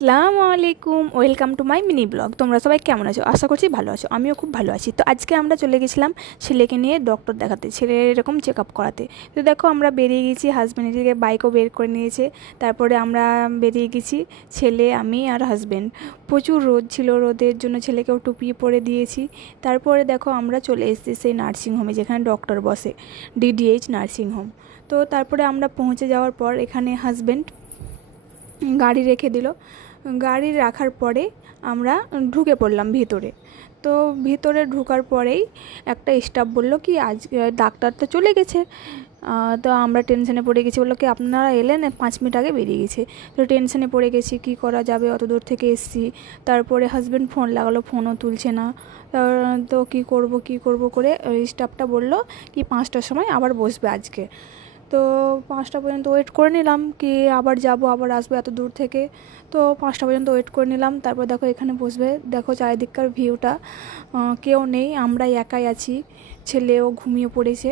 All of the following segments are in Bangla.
আসসালামু আলাইকুম, welcome to my mini blog. তোমরা সবাই কেমন আছো? আশা করছি ভালো আছো। আমিও খুব ভালো আছি। তো আজকে আমরা চলে গেছিলাম ছেলেকে নিয়ে ডক্টর দেখাতে, ছেলের এরকম চেক আপ করাতে। তো দেখো আমরা বেরিয়ে গেছি, হাজব্যান্ড এদিকে বাইকও বের করে নিয়েছে। তারপরে আমরা বেরিয়ে গেছি, ছেলে, আমি আর হাজব্যান্ড। প্রচুর রোদ ছিল, রোদের জন্য ছেলেকেও টুপি পরে দিয়েছি। তারপরে দেখো আমরা চলে এসেছি সেই নার্সিংহোমে যেখানে ডক্টর বসে, ডিডিএইচ নার্সিংহোম। তো তারপরে আমরা পৌঁছে যাওয়ার পর এখানে হাজব্যান্ড গাড়ি রেখে দিল। গাড়ি রাখার পরে আমরা ঢুকে পড়লাম ভিতরে। তো ভিতরে ঢোকার পরেই একটা স্টাফ বলল কি আজ ডাক্তার তো চলে গেছে। তো আমরা টেনশনে পড়ে গেছি, বললো কি আপনারা এলেন 5 মিনিট আগে বেরিয়ে গেছে। তো টেনশনে পড়ে গেছি, কি করা যাবে, অত দূর থেকে এসেছি। তারপরে হাজব্যান্ড ফোন লাগালো, ফোনও তুলছে না। তো কী করব করে ওই স্টাফটা বলল কি 5টার সময় আবার বসবে আজকে। তো 5টা পর্যন্ত ওয়েট করে নিলাম, কি আবার যাব আবার আসবো এত দূর থেকে। তো 5টা পর্যন্ত ওয়েট করে নিলাম। তারপর দেখো এখানে বসবে, দেখো চারিদিককার ভিউটা, কেউ নেই, আমরাই একাই আছি। ছেলেও ঘুমিয়ে পড়েছে।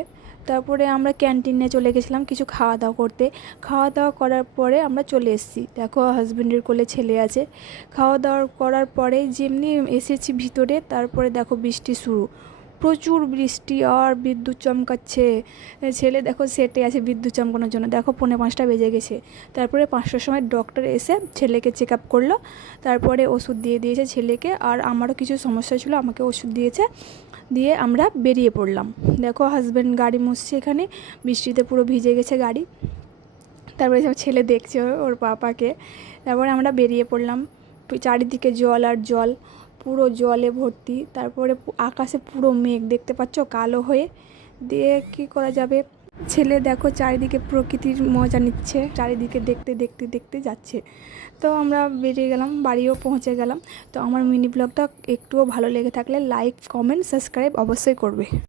তারপরে আমরা ক্যান্টিনে চলে গেছিলাম কিছু খাওয়া দাওয়া করতে। খাওয়া দাওয়া করার পরে আমরা চলে এসেছি, দেখো হাজব্যান্ডের কোলে ছেলে আছে। খাওয়া দাওয়া করার পরে যেমনি এসেছি ভিতরে, তারপরে দেখো বৃষ্টি শুরু, প্রচুর বৃষ্টি আর বিদ্যুৎ চমকাচ্ছে। ছেলে দেখো সেটে আছে বিদ্যুৎ চমকানোর জন্য। দেখো 4:45 বেজে গেছে। তারপরে 5টার সময় ডক্টর এসে ছেলেকে চেক আপ করলো। তারপরে ওষুধ দিয়ে দিয়েছে ছেলেকে, আর আমারও কিছু সমস্যা ছিল, আমাকে ওষুধ দিয়েছে। দিয়ে আমরা বেরিয়ে পড়লাম। দেখো হাজব্যান্ড গাড়ি মুছছে, এখানে বৃষ্টিতে পুরো ভিজে গেছে গাড়ি। তারপরে সব ছেলে দেখছে ওর পাপাকে। তারপরে আমরা বেরিয়ে পড়লাম। চারিদিকে জল আর জল, পুরো জলে ভর্তি। তারপরে আকাশে পুরো মেঘ দেখতে পাচ্ছ, কালো হয়ে। দিয়ে কি করা যাবে, ছেলে দেখো চারিদিকে প্রকৃতির মজা নিচ্ছে, চারিদিকে দেখতে দেখতে দেখতে যাচ্ছে। তো আমরা বেরিয়ে গেলাম, বাড়িও পৌঁছে গেলাম। তো আমার মিনি ব্লগটা একটুও ভালো লেগে থাকলে লাইক, কমেন্ট, সাবস্ক্রাইব অবশ্যই করবে।